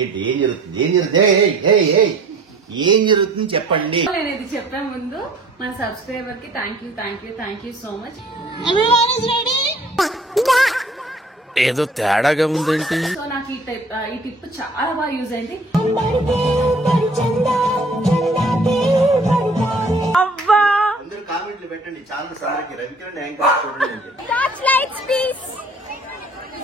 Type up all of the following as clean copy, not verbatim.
ఏంటి ఏం జరుగుతుంది ఏం జరుగుతుంది చెప్పండి. నేను ఇది చెప్పే ముందు మన సబ్స్క్రైబర్ కి థ్యాంక్ యూ సో మచ్. ఏదో తేడాగా ఉందేంటి. సో నాకు ఈ టిప్ చాలా బాగా యూజ్ అయింది. అందరూ కామెంట్లు పెట్టండి ఛానల్ సార్కి రవికిరణ్ యాంకర్ చూడండి.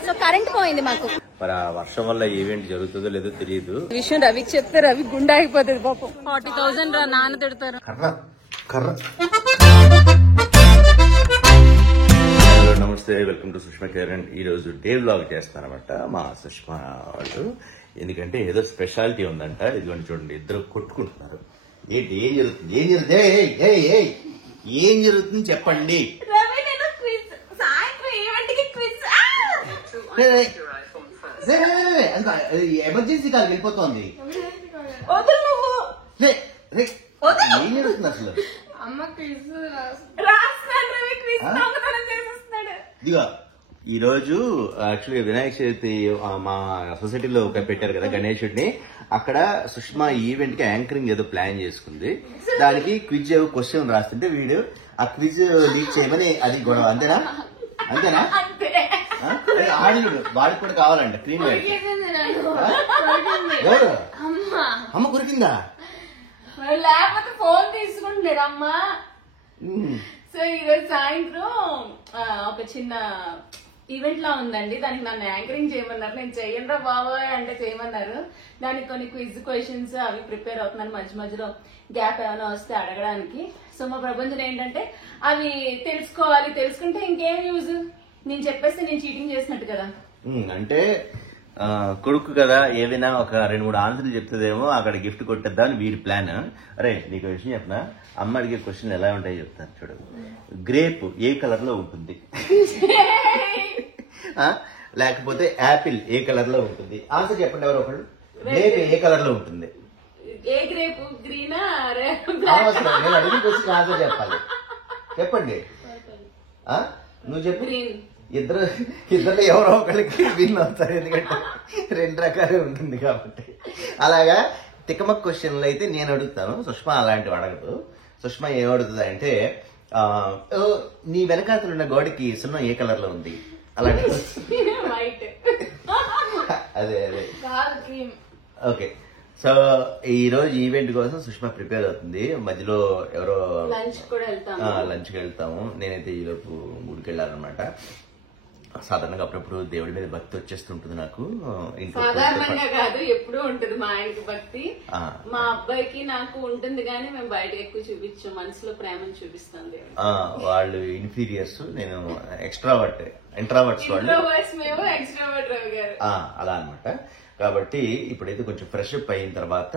సో కరెంట్ పోయింది మాకు. మరి ఆ వర్షం వల్ల ఈవెంట్ జరుగుతుందో లేదో తెలియదు. విషయం రవికి చెప్తే రవి గుండె అయిపోతుంది పాపం. 40,000 నాన్న తిడతారు. కర్ర. హలో నమస్తే, వెల్కమ్ టు సుష్మా కిరణ్. ఈ రోజు డే వ్లాగ్ చేస్తానమాట మా సుష్మా వాళ్ళు. ఎందుకంటే ఏదో స్పెషాలిటీ ఉందంట. ఇదిగోండి చూడండి, ఇద్దరు కొట్టుకుంటున్నారు. ఏంటి ఏం జరుగుతుంది చెప్పండి. ఎమర్జెన్సీ కాదు, వెళ్ళిపోతుంది. ఏం జరుగుతుంది అసలు? ఇదిగో ఈ రోజు యాక్చువల్గా వినాయక చవితి మా సొసైటీలో పెట్టారు కదా గణేశుడిని. అక్కడ సుష్మా ఈవెంట్ కి యాంకరింగ్ ఏదో ప్లాన్ చేసుకుంది. దానికి క్విజ్ క్వశ్చన్ రాస్తుంటే వీడు ఆ క్విజ్ లీక్ చేయమని అది గొడవ. అంతేనా? ఆడియుడు వాడికి కూడా కావాలంట క్రీమ్. ఎవరు అమ్మ కురికిందా? లేకపోతే ఫోన్ తీసుకుంటాడు అమ్మ. సో ఈరోజు సాయంత్రం ఒక చిన్న ఈవెంట్ లా ఉందండి. దానికి నన్ను యాంకరింగ్ చేయమన్నారు. నేను చెయ్యండ్రా బాబోయ్ అంటే చేయమన్నారు. దానికి కొన్ని క్విజ్ క్వశ్చన్స్ అవి ప్రిపేర్ అవుతున్నాను. మధ్య మధ్యలో గ్యాప్ ఏమైనా వస్తే అడగడానికి. సో మా ప్రపంచం ఏంటంటే అవి తెలుసుకోవాలి. తెలుసుకుంటే ఇంకేం యూజ్? నేను చెప్పేస్తే నేను చీటింగ్ చేసినట్టు కదా. అంటే కొడుకు కదా, ఏదైనా ఒక 2-3 ఆన్సర్లు చెప్తుందేమో అక్కడ గిఫ్ట్ కొట్టేద్దాం అని వీడి ప్లాన్. అరే నీకు విషయం చెప్పనా, అమ్మ అడిగే క్వశ్చన్ ఎలా ఉంటాయో చెప్తాను చూడు. గ్రేప్ ఏ కలర్ లో ఉంటుంది? లేకపోతే యాపిల్ ఏ కలర్ లో ఉంటుంది? ఆన్సర్ చెప్పండి ఎవరు ఒకళ్ళు. గ్రేప్ ఏ కలర్ లో ఉంటుంది? ఏ గ్రేప్? గ్రీనా? నేను అడిగిన క్వశ్చన్ ఆన్సర్ చెప్పాలి. చెప్పండి. నువ్వు చెప్పు. ఇద్దరు ఎవరో ఒకరికి విన్ అవుతారు. ఎందుకంటే 2 రకాలే ఉంటుంది కాబట్టి. అలాగా తికమక్ క్వశ్చన్లు అయితే నేను అడుగుతాను, సుష్మా అలాంటివి అడగదు. సుష్మా ఏమడుగుతుంది అంటే, నీ వెనకాతలు ఉన్న గోడకి సున్నం ఏ కలర్ లో ఉంది? అలాంటి. అదే ఓకే. సో ఈ రోజు ఈవెంట్ కోసం సుష్మా ప్రిపేర్ అవుతుంది. మధ్యలో ఎవరో లంచ్కి వెళ్తాము. నేనైతే ఈలోపు గుడికి వెళ్ళాలన్నమాట. సాధారణంగా అప్పుడప్పుడు దేవుడి మీద భక్తి వచ్చేస్తుంటుంది నాకు. సాధారణంగా కాదు, ఎప్పుడూ ఉంటుంది మా ఆయనకి భక్తి. మా అబ్బాయికి నాకు ఉంటుంది కానీ మేము బయట ఎక్కువ చూపించాం. మనసులో ప్రేమను చూపిస్తుంది. వాళ్ళు ఇన్ఫీరియర్స్, నేను ఎక్స్ట్రావర్ట్, ఇంట్రావర్ట్స్ వాళ్ళు. మేము ఎక్స్ట్రావర్ట్ రవి గారు. అలా అనమాట. కాబట్టి ఇప్పుడైతే కొంచెం ఫ్రెష్ అప్ అయిన తర్వాత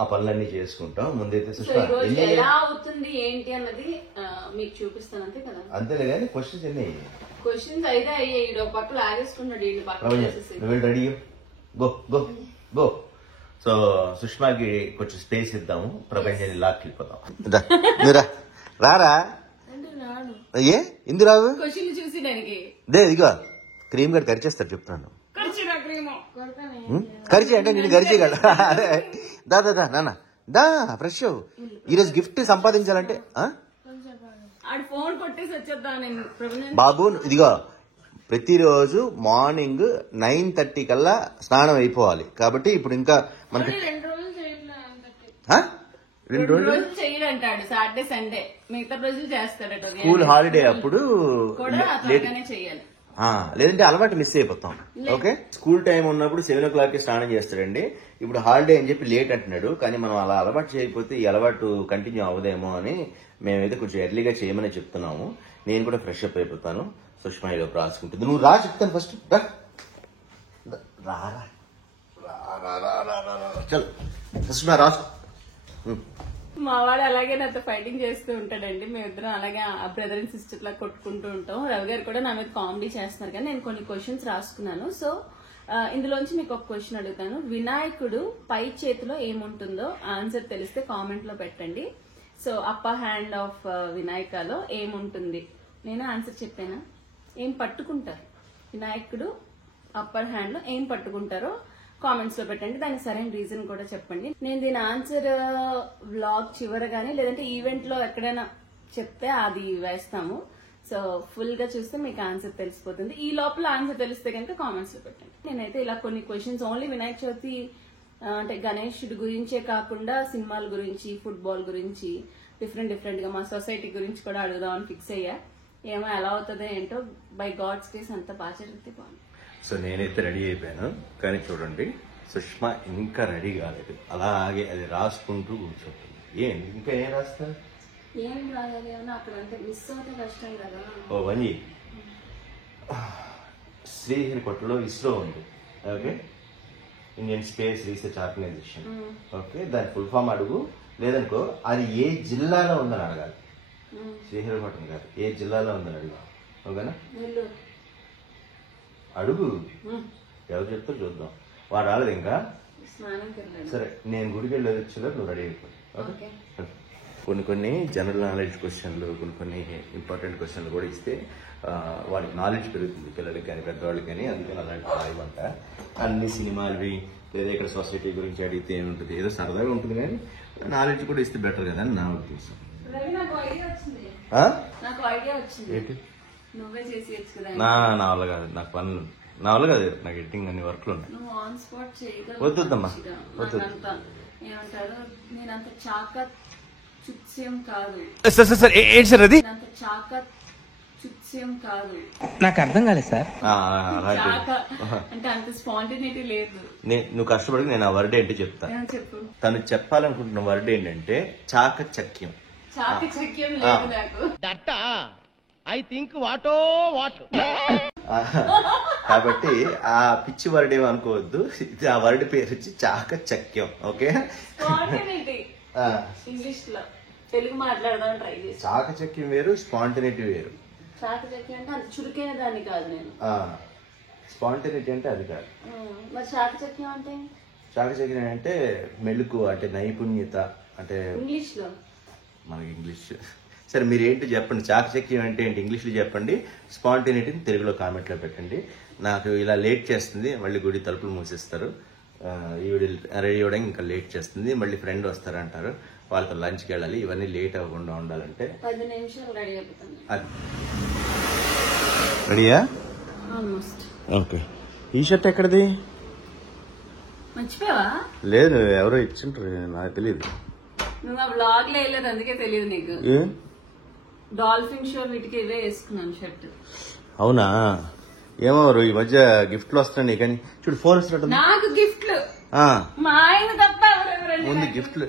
ఆ పనులన్నీ చేసుకుంటాం. ముందైతే ఎలా అవుతుంది ఏంటి అన్నది మీకు చూపిస్తాను. అంతే కదా? అంతేలే కానీ క్వశ్చన్స్ ఎన్ని క్వశ్చన్స్ అయితే అయ్యాయి. ఒక పక్క లాగేసుకున్నాడు. Ready go go go. So సుష్మాకి కొంచెం స్పేస్ ఇద్దాము, ప్రపంచాన్ని లాక్కెళ్ళిపోతాం. రారా ఏ ఇందు రావు క్వశ్చన్ చూసి దానికి ఇదిగో క్రీమ్ గడ్ కరిచేస్తాడు చెప్తున్నాను. కరిచి అంటే నేను కరిచే కదా. దా నాన్న దా ఫ్రెష్. ఈరోజు గిఫ్ట్ సంపాదించాలంటే బాబు ఇదిగో ప్రతిరోజు మార్నింగ్ 9:30 కల్లా స్నానం అయిపోవాలి. కాబట్టి ఇప్పుడు ఇంకా మనకి 2 రోజులు చేయాలంటాడు. సాటర్డే సండే మిగతా రోజులు చేస్తాడట. స్కూల్ హాలిడే అప్పుడు చేయాలి. లేదంటే అలవాటు మిస్ అయిపోతాం. ఓకే, స్కూల్ టైం ఉన్నప్పుడు 7 o'clock స్నానం చేస్తాడండి. ఇప్పుడు హాలిడే అని చెప్పి లేట్ అంటున్నాడు. కానీ మనం అలా అలవాటు చేయకపోతే ఈ అలవాటు కంటిన్యూ అవ్వదేమో అని మేమైతే కొంచెం ఎర్లీగా చేయమని చెప్తున్నాము. నేను కూడా ఫ్రెష్ అప్ అయిపోతాను. సుష్మా ఏదో రాసుకుంటుంది. నువ్వు రా చెప్తాను ఫస్ట్. చల్ సుష్మా రాసు. మా వాడు అలాగే నాతో ఫైటింగ్ చేస్తూ ఉంటాడండి. మేమిద్దరం అలాగే ఆ బ్రదర్ అండ్ సిస్టర్ లా కొట్టుకుంటూ ఉంటాం. రవి గారు కూడా నా మీద కామెడీ చేస్తున్నారు. కానీ నేను కొన్ని క్వశ్చన్స్ రాసుకున్నాను. సో ఇందులోంచి మీకు ఒక క్వశ్చన్ అడుగుతాను. వినాయకుడు పై చేతిలో ఏముంటుందో ఆన్సర్ తెలిస్తే కామెంట్ లో పెట్టండి. సో అప్పర్ హ్యాండ్ ఆఫ్ వినాయకలో ఏముంటుంది? నేను ఆన్సర్ చెప్పానా? ఏం పట్టుకుంటారు వినాయకుడు? అప్పర్ హ్యాండ్ లో ఏం పట్టుకుంటారో కామెంట్స్ లో పెట్టండి. దానికి సరైన రీజన్ కూడా చెప్పండి. నేను దీని ఆన్సర్ వ్లాగ్ చివర గానీ లేదంటే ఈవెంట్ లో ఎక్కడైనా చెప్తే అది వేస్తాము. సో ఫుల్ గా చూస్తే మీకు ఆన్సర్ తెలిసిపోతుంది. ఈ లోపల ఆన్సర్ తెలిస్తే కనుక కామెంట్స్ లో పెట్టండి. నేనైతే ఇలా కొన్ని క్వశ్చన్స్ ఓన్లీ వినాయక చవితి అంటే గణేశుడి గురించే కాకుండా సినిమాల గురించి, ఫుట్బాల్ గురించి, డిఫరెంట్ గా మా సొసైటీ గురించి కూడా అడుగుదామని ఫిక్స్ అయ్యా. ఏమో ఎలా అవుతుందో ఏంటో, బై గాడ్స్ గ్రేస్ అంత బాగా జరిగితే బాగుంది. సో నేనైతే రెడీ అయిపోయాను, కానీ చూడండి సుష్మా ఇంకా రెడీ కాలేదు. అలాగే అది రాసుకుంటూ కూర్చోండి. ఇంకా ఏం రాస్తా? ఏం రాయాలి అని అక్కడ అంటే మిస్ అవుతే కష్టం కదా. ఓ వని శ్రీహరికోటలో ఇస్రో ఉంది, okay, Indian space research organisation. Okay, దాని ఫుల్ ఫామ్ అడుగు. లేదనుకో అది ఏ జిల్లాలో ఉందని అడగాలి. శ్రీహరికోటం కాదు, ఏ జిల్లాలో ఉందని అడుగు. ఓకేనా? అడుగు, ఎవరు చెప్తారు చూద్దాం. వాడు రాలేదు ఇంకా. సరే, నేను గుడికి వెళ్ళి వచ్చేదా నువ్వు రెడీ అయిపోయి. ఓకే, కొన్ని జనరల్ నాలెడ్జ్ క్వశ్చన్లు, కొన్ని ఇంపార్టెంట్ క్వశ్చన్లు కూడా ఇస్తే వాళ్ళకి నాలెడ్జ్ పెరుగుతుంది, పిల్లలకి కానీ పెద్దవాళ్ళకి కానీ. అందుకని అలాంటి రాయమంట. అన్ని సినిమాలవి లేదా ఇక్కడ సొసైటీ గురించి అడిగితే ఏముంటుంది, ఏదో సరదాగా ఉంటుంది, కానీ నాలెడ్జ్ కూడా ఇస్తే బెటర్ కదా అని నా ఉద్దేశం. నా వల్ల కాదు, నాకు పనులు, నా వల్ల కాదు, నాకు ఎడిటింగ్ అన్ని వర్క్లు ఉన్నాయి. వద్దమ్మా, వద్దు. ఏమంటారు, నేనంత చాక చుత్స్యం కాదు. ఏంటి సార్ అది? చాక చుత్స్యం కాదు. నాకు అర్థం కాలేదు సార్. అంటే అంత స్పాంటినిటీ లేదు. నువ్వు కష్టపడి నేను ఆ వర్డ్ ఏంటి చెప్తా. చెప్పు. తను చెప్పాలనుకుంటున్న వర్డ్ ఏంటంటే చాకచక్యం. చాకచక్యం లేదు నాకు. ఐ థింక్ వాటో వాట్. కాబట్టి ఆ పిచ్చి వర్డ్ ఏమనుకోవద్దు. ఆ వర్డ్ పేరు వచ్చి చాకచక్యం. ఓకే, స్పాంటినిటీ ఇంగ్లీష్ లో. తెలుగు మాట్లాడదాం ట్రై చేసి. చాకచక్యం వేరు, స్పాంటినిటీ వేరు. చాకచక్యం అంటే అంత చురుకైన దాన్ని కాదు నేను. స్పాంటినిటీ అంటే అది కాదు. మరి చాకచక్యం అంటే? చాకచక్యం అంటే మెళుకు, అంటే నైపుణ్యత, అంటే ఇంగ్లీష్ లో. మనకి ఇంగ్లీష్ సరే, మీరు ఏంటి చెప్పండి. చాకచక్యం అంటే ఏంటి ఇంగ్లీష్లో చెప్పండి, స్పాంటినిటీని తెలుగులో కామెంట్లో పెట్టండి. నాకు ఇలా లేట్ చేస్తుంది, మళ్ళీ గుడి తలుపులు మూసేస్తారు, ఈవిడ రెడీ అవ్వడానికి ఇంకా లేట్ చేస్తుంది, మళ్ళీ ఫ్రెండ్ వస్తారంటారు, వాళ్ళతో లంచ్కి వెళ్ళాలి. ఇవన్నీ లేట్ అవ్వకుండా ఉండాలంటే 10 నిమిషాలు రెడీ అయిపోతాను. రెడీయా? ఆల్మోస్ట్. ఓకే. ఈ షర్ట్ ఎక్కడిది? మర్చిపోయావా? లేదు, ఎవరో ఇచ్చింటారు, నాకు తెలియదు. నువ్వు ఆ బ్లాగ్ లో వెళ్ళలేదు, అందుకే తెలియదు నీకు. డాల్ఫిన్ షో వీటికి ఇవే వేసుకున్నాను షర్ట్. అవునా? ఏమో ఈ మధ్య గిఫ్ట్లు వస్తున్నాయి, కానీ చూడు ఫోన్ వస్తున్నట్టు. నాకు గిఫ్ట్లు మా ఆయన తప్ప ఎవరెవరండి. ముందు గిఫ్ట్లు,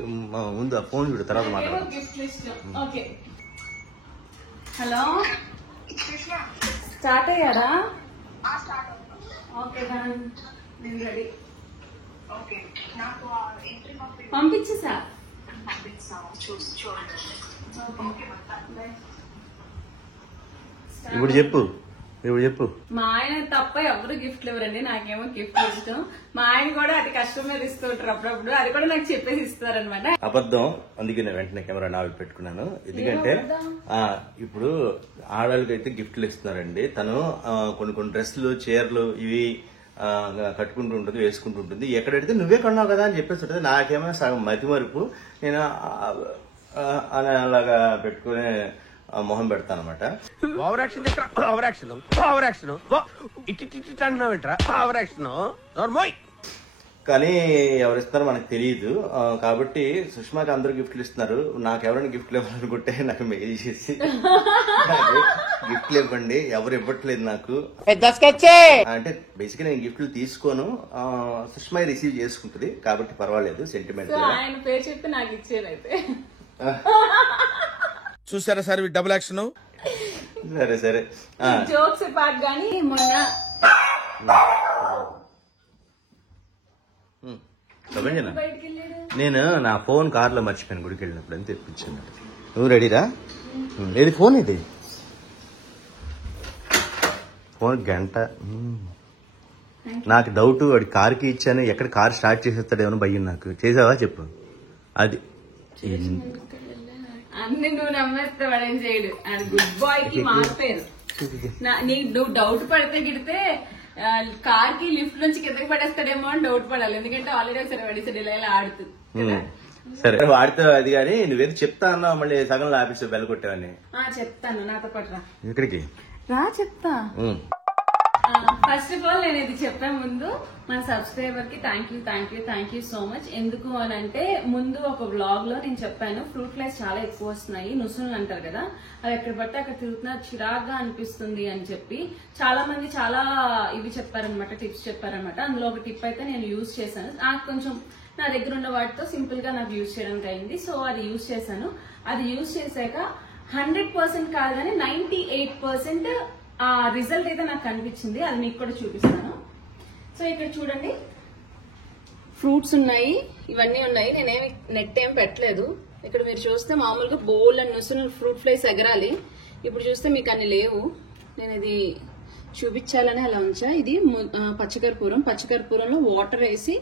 ముందు ఆ ఫోన్ చూడు, తర్వాత మాట్లాడు. గిఫ్ట్లు ఇష్టం. ఓకే, హలో, స్టార్ట్ అయ్యారా? ఓకే, నేను రెడీ. పంపించేసా. ఇప్పుడు చెప్పు. మా ఆయన తప్ప ఎవరు గిఫ్ట్లు ఇవ్వరండి, నాకేమో గిఫ్ట్ ఇష్టం. మా ఆయన కూడా అది కష్టం మీద ఇస్తూ ఉంటారు అప్పుడప్పుడు, అది కూడా నాకు చెప్పేసి ఇస్తారనమాట. అబద్ధం, అందుకే నేను వెంటనే కెమెరా నావి పెట్టుకున్నాను. ఎందుకంటే ఇప్పుడు ఆడవాళ్ళకి అయితే గిఫ్ట్లు ఇస్తున్నారండి. తను కొన్ని డ్రెస్సులు, చీరలు ఇవి కట్టుకుంటూ ఉంటుంది, వేసుకుంటూ ఉంటుంది. ఎక్కడైతే నువ్వే కొన్నావు కదా అని చెప్పేసి ఉంటుంది. నాకేమో సగం మతి మరుపు, నేను అలాగా పెట్టుకునే మొహం పెడతాను అనమాట. కానీ ఎవరిస్తున్నారో మనకు తెలియదు. కాబట్టి సుష్మాకి అందరూ గిఫ్ట్లు ఇస్తున్నారు, నాకు ఎవరైనా గిఫ్ట్లు ఇవ్వాలనుకుంటే నాకు మెయిల్ చేసి గిఫ్ట్లు ఇవ్వండి. ఎవరు ఇవ్వట్లేదు నాకు అంటే బేసిక్గా నేను గిఫ్ట్లు తీసుకోను, సుష్మా రిసీవ్ చేసుకుంటుంది కాబట్టి పర్వాలేదు. సెంటిమెంట్ ఆయన పేరు చెప్తే నాకు ఇచ్చేదైతే. చూసారా సార్ డబుల్ యాక్షన్. సరే జోక్స్ పార్ట్ గానీ మొన్న నేను నా ఫోన్ కార్లో మర్చిపోయాను గుడికి వెళ్ళినప్పుడు అని తెప్పించాను. నువ్వు రెడీరా? ఏది ఫోన్? ఇది ఫోన్ గంట. నాకు డౌట్, వాడి కార్కి ఇచ్చాను, ఎక్కడ కార్ స్టార్ట్ చేసేస్తాడేమో భయం నాకు. చేసావా చెప్పు. అది అన్ని నువ్వు నమ్మేస్తే వాడేం చేయడు. గుడ్ బాయ్ కి మారిపోయారు. నువ్వు డౌట్ పడితే గిడితే కార్ కి లిఫ్ట్ నుంచి కిందకి పడేస్తాడేమో అని డౌట్ పడాలి, ఎందుకంటే ఆల్రెడీ ఒకసారి పడేసాడు ఇలా ఆడుతూ. సరే వాడితో అది కానీ నువ్వేదో చెప్తా అన్నావు, మళ్ళీ సగంలో ఆఫీస్ బెల్ కొట్టావని. చెప్తాను, నాతో పాటు రా. ఇక్కడికి రా చెప్తా. ఫస్ట్ ఆఫ్ ఆల్ నేను ఇది చెప్పే ముందు మన సబ్స్క్రైబర్ కి థ్యాంక్ యూ సో మచ్. ఎందుకు అని అంటే ముందు ఒక వ్లాగ్ లో నేను చెప్పాను ఫ్రూట్ ఫ్లైస్ చాలా ఎక్కువ వస్తున్నాయి, నుసులు అంటారు కదా, అవి ఎక్కడ పడితే అక్కడ తిరుగుతున్నా చిరాగ్గా అనిపిస్తుంది అని చెప్పి చాలా మంది చాలా ఇవి చెప్పారనమాట, టిప్స్ చెప్పారనమాట. అందులో ఒక టిప్ అయితే నేను యూజ్ చేశాను, నాకు కొంచెం నా దగ్గర ఉన్న వాటితో సింపుల్ గా నాకు యూజ్ చేయడానికి అయింది. సో అది యూజ్ చేశాను. అది యూజ్ చేశాక 100% కాదు కానీ 98% ఆ రిజల్ట్ అయితే నాకు కనిపించింది. అది మీకు కూడా చూపిస్తాను. సో ఇక్కడ చూడండి, ఫ్రూట్స్ ఉన్నాయి, ఇవన్నీ ఉన్నాయి. నేనేమి నెట్ ఏం పెట్టలేదు. ఇక్కడ మీరు చూస్తే మామూలుగా బౌల్ అండ్ నుసులు ఫ్రూట్ ఫ్లైస్ ఎగరాలి. ఇప్పుడు చూస్తే మీకు అన్ని లేవు. నేను ఇది చూపించాలని అలా ఉంచా. ఇది పచ్చకర్పూరంలో వాటర్ వేసి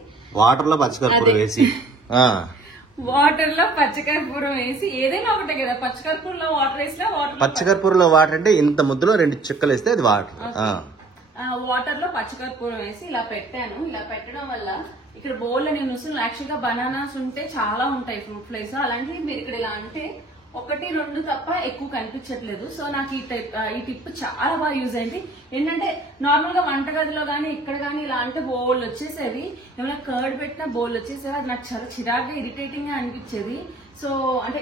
ఏదైనా ఒకటే కదా, పచ్చకర్పూరంలో వాటర్ వేసినా పచ్చకర్పూరంలో వాటర్ అంటే ఇంత ముద్దలో 2 చుక్కలు వేస్తే అది వాటర్. వాటర్ లో పచ్చకర్పూరం వేసి ఇలా పెట్టాను. ఇలా పెట్టడం వల్ల ఇక్కడ బౌల్ నేను నుసులు యాక్చువల్ గా బనానాస్ ఉంటే చాలా ఉంటాయి ఫ్రూట్ ఫ్లైస్, అలాంటివి మీరు ఇక్కడ ఇలా అంటే 1-2 తప్ప ఎక్కువ కనిపించట్లేదు. సో నాకు ఈ టిప్ చాలా బాగా యూజ్ అయింది. ఏంటంటే నార్మల్ గా వంటగదిలో గానీ ఇక్కడ గానీ ఇలా అంటే బౌల్ వచ్చేసేది, ఏమైనా కర్డ్ పెట్టినా బౌల్ వచ్చేసేది. అది నాకు చాలా చిరాగ్గా ఇరిటేటింగ్ గా అనిపించేది. సో అంటే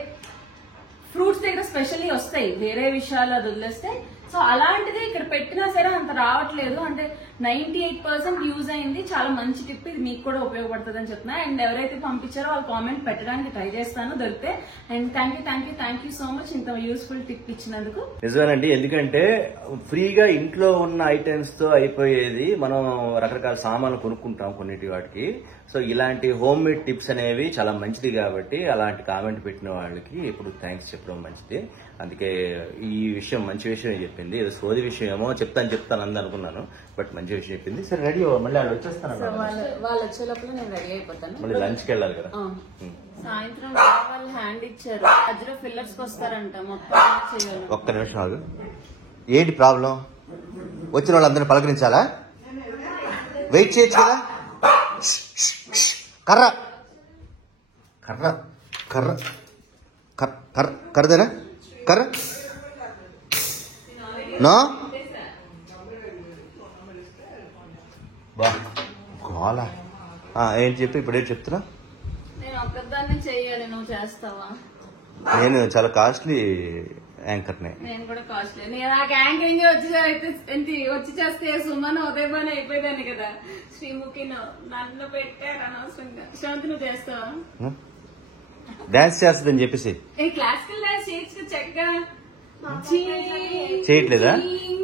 ఫ్రూట్స్ దగ్గర స్పెషల్లీ వస్తాయి, వేరే విషయాలు అది వదిలేస్తే. సో అలాంటిది ఇక్కడ పెట్టినా సరే అంత రావట్లేదు. అంటే 98% యూజ్ అయింది. చాలా మంచి టిప్, ఇది మీకు కూడా ఉపయోగపడుతుంది అని చెప్తున్నా. అండ్ ఎవరైతే పంపించారో వాళ్ళు కామెంట్ పెట్టడానికి ట్రై చేస్తాను దొరికితే. And thank you so much ఇంత యూస్ఫుల్ టిప్ ఇచ్చినందుకు. నిజమేనండి, ఎందుకంటే ఫ్రీగా ఇంట్లో ఉన్న ఐటమ్స్ తో అయిపోయేది. మనం రకరకాల సామాన్లు కొనుక్కుంటాం కొన్నిటి వాటికి. సో ఇలాంటి హోమ్ మేడ్ టిప్స్ అనేవి చాలా మంచిది కాబట్టి అలాంటి కామెంట్ పెట్టిన వాళ్ళకి ఇప్పుడు థ్యాంక్స్ చెప్పడం మంచిది. అందుకే ఈ విషయం మంచి విషయం చెప్పింది. ఏదో సోది విషయం ఏమో చెప్తాను అంది అనుకున్నాను, బట్ మంచి విషయం చెప్పింది. సరే రెడీ మళ్ళీ వాళ్ళు వచ్చేస్తాను. వాళ్ళు వచ్చే లోపల నేను రెడీ అయిపోతాను. మళ్ళీ లంచ్కి వెళ్ళాలి కదా. సాయంత్రం వాళ్ళు హ్యాండ్ ఇచ్చారు, మధ్యలో ఫిల్లర్స్ కి వస్తారంట, మొత్తం చేయాలి. ఒక్క నిమిషం ఆగు. ఏంటి ప్రాబ్లం? వచ్చిన వాళ్ళందరినీ పలకరించాలా? వెయిట్ చేయొచ్చు కదా. కర్రదేనా కర్ర నో బా గోలా. ఏంటి చెప్పి ఇప్పుడు ఏంటి చెప్తున్నా? నేను ఒక్కదాన్ని చెయ్యాలి, నువ్వు చేస్తావా? నేను చాలా కాస్ట్లీ యాంకర్నే. నేను కూడా కాస్ట్లీ. నాకు యాంకరింగ్ వచ్చి చేస్తే సుమన్ ఉదయబాన్ అయిపోయేదాన్ని కదా. శ్రీముఖి నన్ను పెట్టారు అనవసరంగా. శాంతి నువ్వు చేస్తావా? డాన్స్ చేస్తుందని చెప్పేసి క్లాసికల్ డాన్స్ చేయొచ్చు చక్కగా. చేయట్లేదా?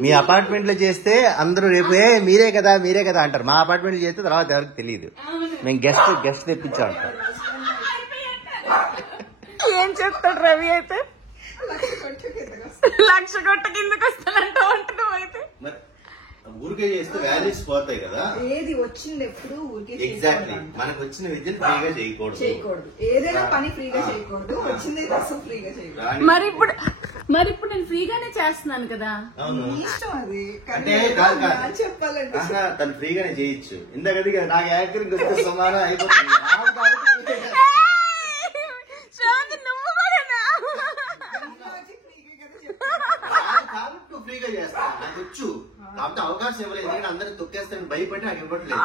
మీ అపార్ట్మెంట్ లో చేస్తే అందరూ రేపు మీరే కదా అంటారు. మా అపార్ట్మెంట్ లో చేస్తే తర్వాత ఎవరికి తెలియదు. మేము గెస్ట్ తెప్పించాం అంటారు. ఏం చెప్తాడు రవి అయితే? 1,00,000 కొట్ట కిందకి వస్తానంటా ఉంటున్నావు అయితే. ఊరికే చేస్తే వాల్యూస్ పోతాయి కదా. ఏది వచ్చింది ఎప్పుడు ఊరికే ఎగ్జాక్ట్లీ. మనకు వచ్చిన విద్యను ఫ్రీగా చేయకూడదు. ఏదైనా పని ఫ్రీగా చేయకూడదు. వచ్చింది అసలు ఫ్రీగా చేయకూడదు. మరి ఇప్పుడు నేను ఫ్రీగానే చేస్తున్నాను కదా. ఇష్టం అది. అంటే చెప్పాలంటే తను ఫ్రీగానే చేయొచ్చు. ఇందాక నాకు యాంకరింగ్ వస్తే సమానం అయిపోతుంది. ఫ్రీగా చేస్తాను, నాకు వచ్చు. కాబట్టి అవకాశం ఇవ్వలేదు, ఎందుకంటే అందరూ తొక్కేస్తాను భయపడి నాకు ఇవ్వట్లేదు.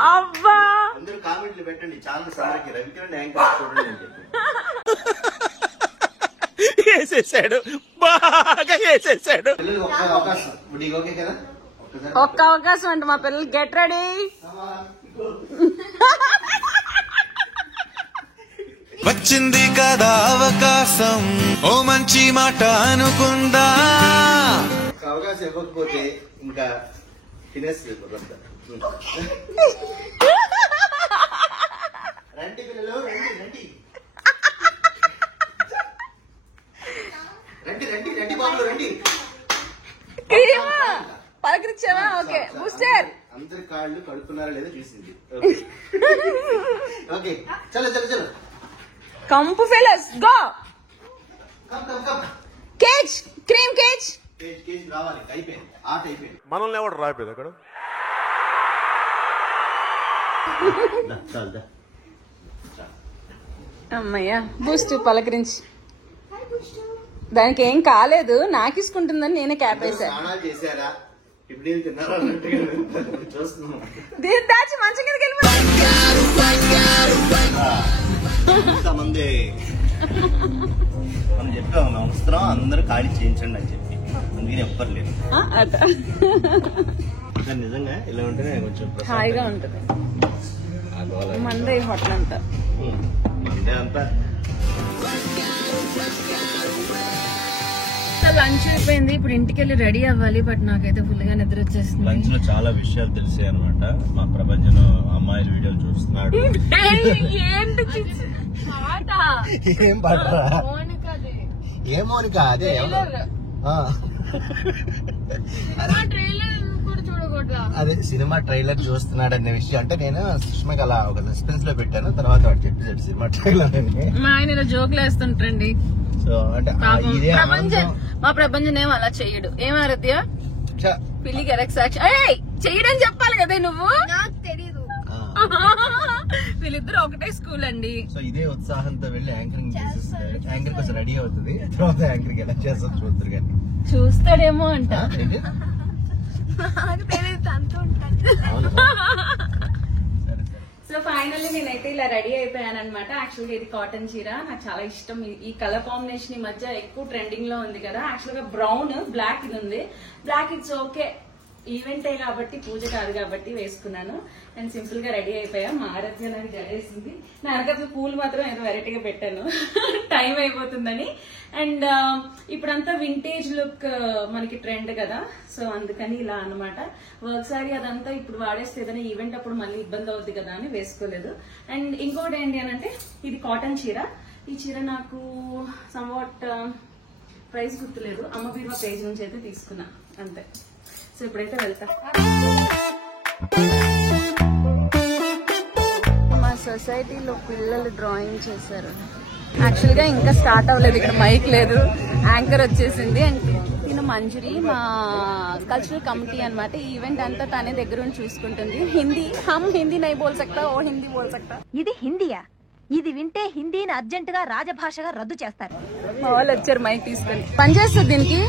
అందరూ కామెంట్లు పెట్టండి, ఛానల్ సార్కి రవికిరణ్ యాంకర్ చూడండి అని చెప్పి. పిల్లలకి ఒక్క అవకాశం. నీకు ఓకే కదా? ఒక్క అవకాశం అంటే మా పిల్లలు గెట్ రెడీ. వచ్చింది కదా అవకాశం, ఓ మంచి మాట అనుకుందా. అవకాశం ఇవ్వకపోతే ఇంకా తినేసి రండి పిల్లలు, రండి బాబులు రండి. పలకరించావా? Okay booster. అందరి కాళ్ళు కడుక్కున్నారా లేదా చూసింది. ఓకే చలో కంపు ఫెలర్స్ గో. కేజ్ క్రీమ్ కేజ్ రావాలి. అయిపోయింది, ఆట అయిపోయింది. మనల్ని ఎవడు రాయిపోయింది అక్కడ? అమ్మయ్యా బూస్ట్ పలకరించి. దానికి ఏం కాలేదు, నాకిసుకుంటుందని నేనే క్యాప్ వేసా. దీన్ని దాచి మంచం కిందకి మనం చెప్పాము అవసరం అందరూ ఖాళీ చేయించండి అని చెప్పి, అందుకని ఎవ్వరు నిజంగా ఇలా ఉంటేనే కొంచెం హాయిగా ఉంటుంది. మందే హోటల్ అంతా మండే అంతా. లంచ్ అయిపోయింది, ఇప్పుడు ఇంటికి వెళ్ళి రెడీ అవ్వాలి. బట్ నాకైతే ఫుల్ గా నిద్ర వచ్చేస్తుంది. లంచ్ లో చాలా విషయాలు తెలిసాయి అనమాట. మా ప్రపంచంలో అమ్మాయిల వీడియోలు చూస్తున్నాడు. ఏం పాట? ఏ మోనిక? అదే అదే సినిమా ట్రైలర్ చూస్తున్నాడు అనే విషయం. అంటే నేను సుష్మకి అలా ఒక సస్పెన్స్ లో పెట్టాను, తర్వాత వాడు చెప్పి సినిమా ట్రైలర్ అని. మా ఆయన జోకులు వేస్తుంటండి. సో అంటే మా ప్రపంచం ఏమో అలా చెయ్యడు. ఏమారద్య పిల్లికి చెయ్యడని చెప్పాలి కదా నువ్వు. నాకు తెలీదు. వీళ్ళిద్దరు ఒకటే స్కూల్ అండి. సో ఇదే ఉత్సాహంతో వెళ్ళి యాంకరింగ్ చేసేస్తారు. యాంకర్ కోసం రెడీ అవుతుంది, తర్వాత యాంకరింగ్ ఎలా చేస్తారు చూద్దరు. కానీ చూస్తాడేమో అంట. సో ఫైనల్లీ నేనైతే ఇలా రెడీ అయిపోయాను అనమాట. యాక్చువల్ గా ఇది కాటన్ చీర, నాకు చాలా ఇష్టం. ఈ కలర్ కాంబినేషన్ ఈ మధ్య ఎక్కువ ట్రెండింగ్ లో ఉంది కదా. యాక్చువల్ గా బ్రౌన్ బ్లాక్ ఇది ఉంది. బ్లాక్ ఇట్స్ ఓకే, ఈవెంటే కాబట్టి, పూజ కాదు కాబట్టి వేసుకున్నాను. అండ్ సింపుల్ గా రెడీ అయిపోయా. మా ఆరాధ్య నాకు జడేసింది. నా వెనకాల పూలు మాత్రం ఏదో వెరైటీగా పెట్టాను టైం అయిపోతుందని. అండ్ ఇప్పుడంతా వింటేజ్ లుక్ మనకి ట్రెండ్ కదా, సో అందుకని ఇలా అన్నమాట. వర్క్ సారీ అదంతా ఇప్పుడు వాడేస్తే ఏదైనా ఈవెంట్ అప్పుడు మళ్ళీ ఇబ్బంది అవుద్ది కదా అని వేసుకోలేదు. అండ్ ఇంకోటి ఏంటి అని అంటే, ఇది కాటన్ చీర. ఈ చీర నాకు సమ్వాట్ ప్రైస్ గుర్తులేదు, అమ్మ బీమా పేజ్ నుంచి అయితే తీసుకున్నా అంతే. సో ఇప్పుడైతే వెళ్తా. మా సొసైటీలో పిల్లలు డ్రాయింగ్ చేశారు. యాక్చువల్ గా ఇంకా స్టార్ట్ అవ్వలేదు, ఇక్కడ మైక్ లేదు, యాంకర్ వచ్చేసింది. అండ్ తిను మంజురి, మా కల్చరల్ కమిటీ అనమాట. ఈ ఈవెంట్ అంతా తనే దగ్గర ఉండి చూసుకుంటుంది. హిందీ హమ్ హిందీ నై బోల్ సక్తా, ఓ హిందీ బోల్ సక్తా. ఇది హిందీయా? ఇది వింటే హిందీని అర్జెంట్ గా రాజభాషగా రద్దు చేస్తారు. మా వాళ్ళు వచ్చారు మైక్ తీసుకొని. పనిచేస్తుంది దీనికి.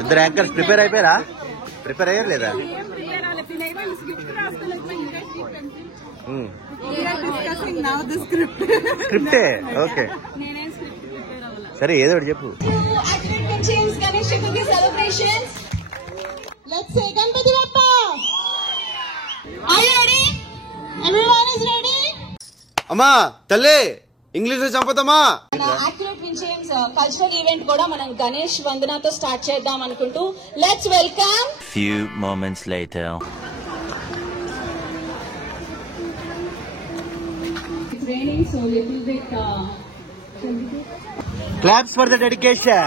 ఇద్దరు యాంకర్స్ ప్రిపేర్ అయిపోయారా? ప్రిపేర్ అయ్యారు లేదా? స్క్రిప్టే ఓకే, సరే ఏదో ఒకటి చెప్పు. అమ్మా తల్లి ఇంగ్లీష్ లో చంపుతామా. యాక్యురేట్ విన్షన్స్ కల్చరల్ ఈవెంట్ కూడా మనం గణేష్ వందనతో స్టార్ట్ చేద్దాం అనుకుంటూ let's welcome. Few moments later. It's raining, so little bit. Claps for the dedication.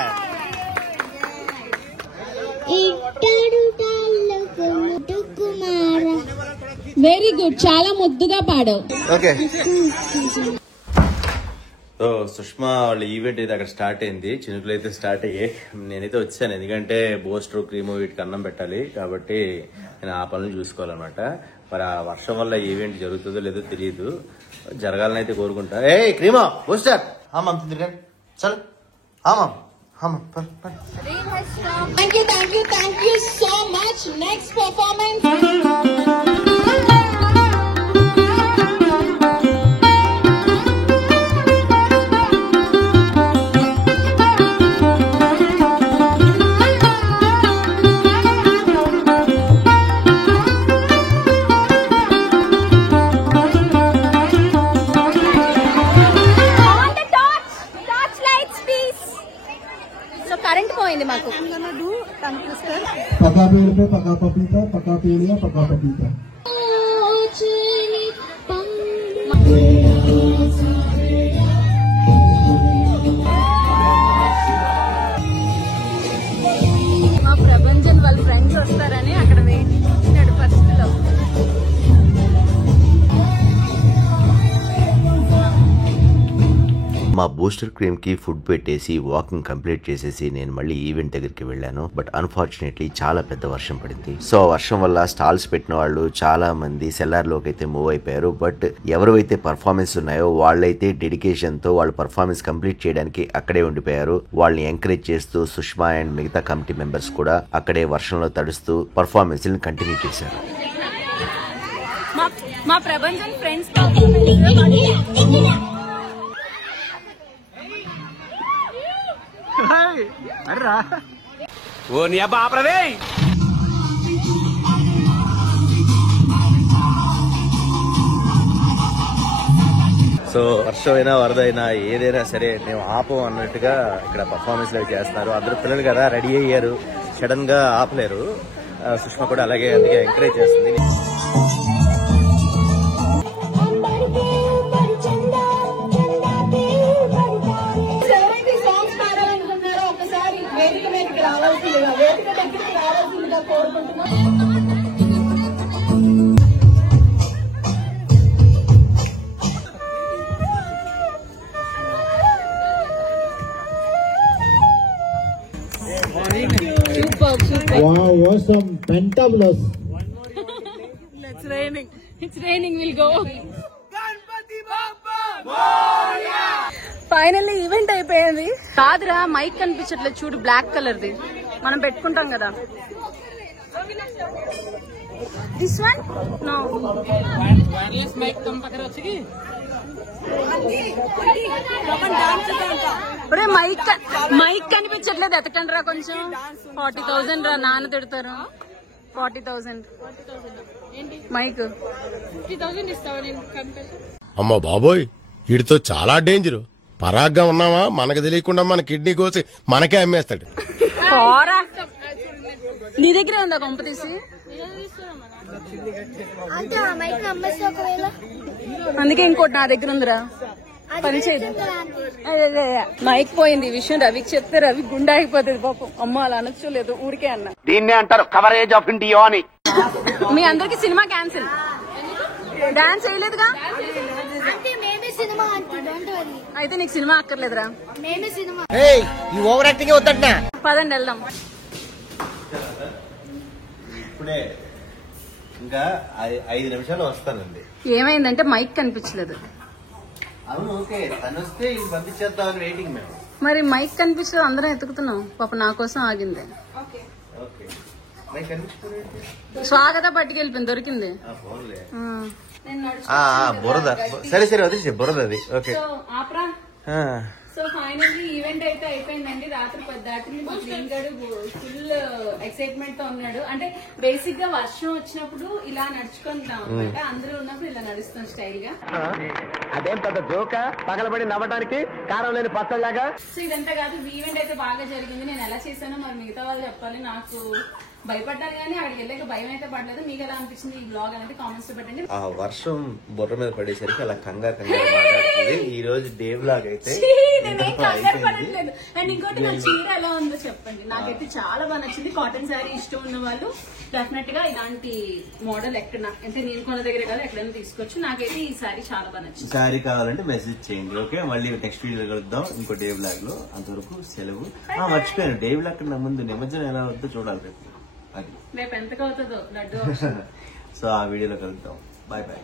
Very good, చాలా ముద్దుగా పాడావు. ఓకే. సో సుష్మా వాళ్ళ ఈవెంట్ అయితే అక్కడ స్టార్ట్ అయింది. చినుకులు అయితే స్టార్ట్ అయ్యాయి. నేనైతే వచ్చాను, ఎందుకంటే బోస్టర్ క్రీము వీటికి అన్నం పెట్టాలి కాబట్టి నేను ఆ పనులు చూసుకోవాలన్నమాట. మరి ఆ వర్షం వల్ల ఈవెంట్ జరుగుతుందో లేదో తెలియదు, జరగాలని అయితే కోరుకుంటా. ఏ క్రీమా బోస్టర్ చల్. Thank you so much. Next performance. Current పోయింది మాకు. पका पेड़ पे पका पपीता, पका पेड़िया पका पपीता. మా ప్రపంచం వాళ్ళ ఫ్రెండ్స్ వస్తారని అక్కడ వెయిట్ చేస్తున్నాడు ఫస్ట్ లో. మా బూస్టర్ క్రీమ్ కి ఫుడ్ పెట్టేసి వాకింగ్ కంప్లీట్ చేసేసి నేను మళ్ళీ ఈవెంట్ దగ్గరికి వెళ్ళాను. బట్ అన్ఫార్చునేట్లీ చాలా పెద్ద వర్షం పడింది. సో ఆ వర్షం వల్ల స్టాల్స్ పెట్టిన వాళ్ళు చాలా మంది సెల్లార్ లోకి అయితే మూవ్ అయిపోయారు. బట్ ఎవరైతే పర్ఫార్మెన్స్ ఉన్నాయో వాళ్ళైతే డెడికేషన్ తో వాళ్ళ పర్ఫార్మెన్స్ కంప్లీట్ చేయడానికి అక్కడే ఉండిపోయారు. వాళ్ళని ఎంకరేజ్ చేస్తూ సుష్మా అండ్ మిగతా కమిటీ మెంబర్స్ కూడా అక్కడే వర్షంలో తడుస్తూ పర్ఫార్మెన్స్ కంటిన్యూ చేశారు. మా ప్రపంచం ఫ్రెండ్స్ ఓ నీ అబ్బా ఆపరదే. సో వర్షమైనా వరదైనా ఏదైనా సరే మేము ఆపం అన్నట్టుగా ఇక్కడ పర్ఫార్మెన్స్ అవి చేస్తున్నారు. అందరూ పిల్లలు కదా రెడీ అయ్యారు, సడన్ గా ఆపలేరు. సుష్మా కూడా అలాగే అందుకే ఎంకరేజ్ చేస్తుంది. Wow, awesome, fantabulous. It's raining, we'll go. Finally event అయిపోయింది. కాదురా మైక్ కనిపించట్లేదు చూడు, బ్లాక్ కలర్ ది మనం పెట్టుకుంటాం కదా. This one no wireless mic तुम पकड़ వచ్చి ఒరే మైక్ కనిపించట్లేదు, ఎతకండి రా కొంచెం. 40,000 రా, నాన్న తిడతారు. 40,000 మైక్ 50,000 ఇస్తావా? నేను అమ్మ బాబోయ్, వీడితో చాలా డేంజర్. పరాగ్గా ఉన్నావా మనకు తెలియకుండా మన కిడ్నీ కోసి మనకే అమ్మేస్తాడు. నీ దగ్గరే ఉందా కొంప తీసి? అందుకే ఇంకోటి నా దగ్గర ఉందిరా, పని చేయదు. మైక్ పోయింది. ఈ విషయం రవికి చెప్తే రవి గుండె అయిపోతుంది పాపం. అమ్మ అలా అనొచ్చు లేదు, ఊరికే అన్నా. దీన్నే అంటారు కవరేజ్ ఆఫ్ ఇండియా అని. మీ అందరికి సినిమా క్యాన్సిల్. డాన్స్ చేయలేదుగా, అయితే నీకు సినిమా అక్కర్లేదురా. ఈ ఓవర్ యాక్టింగ్ వద్దంటున్నా. పదండి వెళ్దాం. ఇప్పుడే ఇంకా 5 నిమిషాలు వస్తానండి. ఏమైందంటే మైక్ కనిపించలేదు. అవును, ఓకే, తను వస్తే ఇది పంపించేద్దామని వెయిటింగ్ మేము. మరి మైక్ కనిపించలేదు, అందరం ఎత్తుకుతున్నాం. పాప నా కోసం ఆగింది. ఓకే, మైక్ కనిపించుకోండి. స్వాగత పట్టుకెళ్ళిపోయింది, దొరికింది. బురద. సరే వదిలేసి బురద అది. ఓకే, సో ఫైనల్లీ ఈవెంట్ అయితే అయిపోయిందండి. రాత్రి 10 దాటింది. మా గ్రీన్ గారు ఫుల్ ఎక్సైట్మెంట్ తో ఉన్నాడు. అంటే బేసిక్ గా వర్షం వచ్చినప్పుడు ఇలా నడుచుకుంటాం అనమాట. అందరూ ఉన్నప్పుడు ఇలా నడుస్తాం స్టైల్ గా. అదేం పెద్ద జోక, పగలబడి నవ్వడానికి కారం లేని పచ్చలాగా. సో ఇదంతా కాదు, ఈవెంట్ అయితే బాగా జరిగింది. నేను ఎలా చేశానో మరి మిగతా వాళ్ళు చెప్పాలి. నాకు భయపడ్డాను కానీ అక్కడికి వెళ్ళాక భయం అయితే పడలేదు. మీకు ఎలా అనిపించింది ఈ బ్లాగ్ అనేది కామెంట్స్ లో పెట్టండి. ఆ వర్షం బుర్ర మీద పడేసరికి అలా కంగారు మాట్లాడుతుంది. ఈ రోజు డే బ్లాగ్ అయితే పడట్లేదు. అండ్ ఇంకోటి నా చీర ఎలా ఉందో చెప్పండి. నాకైతే చాలా బాగా నచ్చింది. కాటన్ శారీ ఇష్టం ఉన్న వాళ్ళు డెఫినెట్ గా ఇలాంటి మోడల్ ఎక్కడ అంటే నేను కొన్న దగ్గర కదా ఎక్కడైనా తీసుకోవచ్చు. నాకైతే ఈ శారీ చాలా బాగా నచ్చింది. శారీ కావాలంటే మెసేజ్ చేయండి. ఓకే, మళ్ళీ నెక్స్ట్ వీడియో కలుద్దాం ఇంకో డే బ్లాగ్ లో. అంతవరకు సెలవు. మర్చిపోయాను, డే బ్లాగ్ కన్నా ముందు నిమజ్జనం ఎలా వద్దో చూడాలి రేపు. రేపు ఎంతకు అవుతుందో లడ్డు. సో ఆ వీడియోలో కలుద్దాం. Bye bye.